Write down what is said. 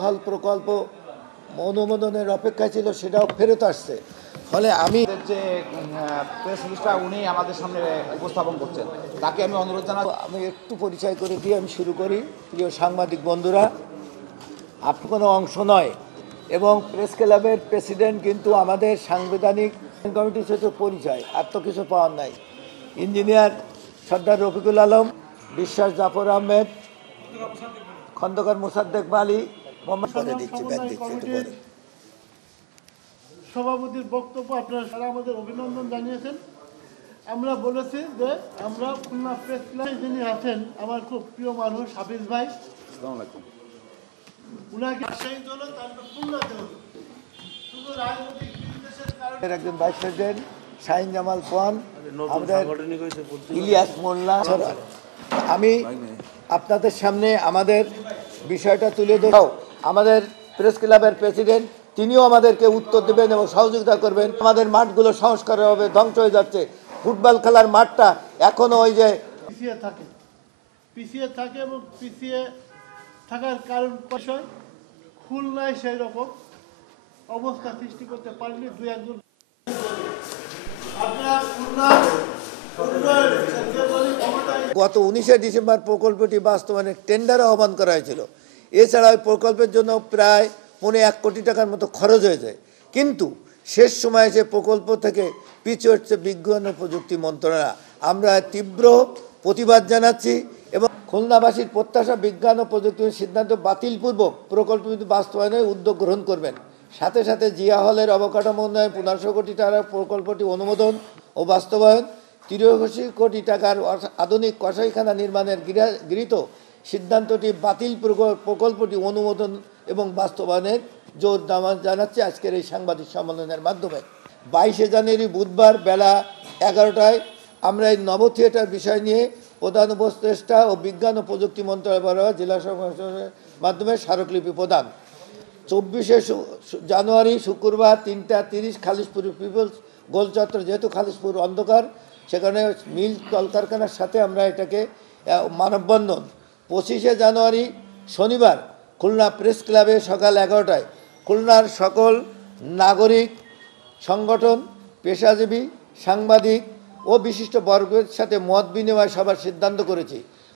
হল প্রকল্প অনুমোদনের অপেক্ষায় ছিল, সেটাও ফেরত আসছে। ফলে আমি যে প্রেস রিলিজটা উনি আমাদের সামনে উপস্থাপন করছেন, তাকে আমি অনুরোধ জানাবো। আমি একটু পরিচয় করে দিয়ে আমি শুরু করি। প্রিয় সাংবাদিক বন্ধুরা, আপনি কোনো অংশ নয় এবং প্রেস ক্লাবের প্রেসিডেন্ট কিন্তু আমাদের সাংবিধানিক কমিটির সাথে পরিচয়, আর তো কিছু পাওয়ার নাই। ইঞ্জিনিয়ার সর্দার রফিকুল আলম, বিশ্বাস জাফর আহমেদ, খন্দকার মোসাদ্দেক আলী, সভাপতির বক্তব্য আপনারা সারা আমাদের অভিনন্দন জানিয়েছেন। আমরা বলেছি যে আমরা খুলনা প্রেস ক্লাবে যিনি আছেন আমার খুব প্রিয় মানুষ হাফিজ ভাই, উনাকে একজন ভাইস প্রেসিডেন্ট শাহিন জামাল খান, আমাদের ইলিয়াস মোল্লা। আমি আপনাদের সামনে আমাদের বিষয়টা তুলে ধরাও আমাদের প্রেস ক্লাবের প্রেসিডেন্ট, তিনিও আমাদেরকে উত্তর দেবেন এবং সহযোগিতা করবেন। আমাদের মাঠগুলো সংস্কার হবে, ধ্বংস হয়ে যাচ্ছে। ফুটবল খেলার মাঠটা এখনো ওই যে পিছিয়ে থাকে এবং পিছিয়ে থাকার কারণ বিষয় খুলনায় সেই রকম অবস্থা সৃষ্টি করতে পারেনি দু একজন। গত 19শে ডিসেম্বর প্রকল্পটি বাস্তবায়নের টেন্ডার আহ্বান করা হয়েছিল। এছাড়া ওই প্রকল্পের জন্য প্রায় 1.25 কোটি টাকার মতো খরচ হয়ে যায়, কিন্তু শেষ সময়ে এসে প্রকল্প থেকে পিছু হচ্ছে বিজ্ঞান ও প্রযুক্তি মন্ত্রণালয়। আমরা তীব্র প্রতিবাদ জানাচ্ছি এবং খুলনাবাসীর প্রত্যাশা বিজ্ঞান ও প্রযুক্তির সিদ্ধান্ত বাতিলপূর্বক প্রকল্পটি বাস্তবায়নের উদ্যোগ গ্রহণ করবেন। সাথে সাথে জিয়া হলের অবকাঠামো উন্নয়ন 1500 কোটি টাকার প্রকল্পটি অনুমোদন ও বাস্তবায়ন, 83 কোটি টাকার আধুনিক কসাইখানা নির্মাণের গৃহীত সিদ্ধান্তটি বাতিল প্রকল্পটি অনুমোদন এবং বাস্তবায়নের জোর দাওয়াত জানাচ্ছে আজকের এই সাংবাদিক সম্মেলনের মাধ্যমে। 22শে জানুয়ারি বুধবার বেলা 11টায় আমরা এই নব থিয়েটার বিষয় নিয়ে প্রধান উপদেষ্টা ও বিজ্ঞান ও প্রযুক্তি মন্ত্রণালয় বরাবর জেলা সংসদের মাধ্যমে স্মারকলিপি প্রদান। 24শে জানুয়ারি শুক্রবার 3টা 30 খালিশপুর পিপলস গোল চত্বর, যেহেতু খালিশপুর অন্ধকার, সেখানে মিল কলকারখানার সাথে আমরা এটাকে মানববন্ধন। 25শে জানুয়ারি শনিবার খুলনা প্রেস ক্লাবে সকাল 11টায় খুলনার সকল নাগরিক সংগঠন, পেশাজীবী, সাংবাদিক ও বিশিষ্ট বর্গের সাথে মত বিনিময় সভার সিদ্ধান্ত করেছি।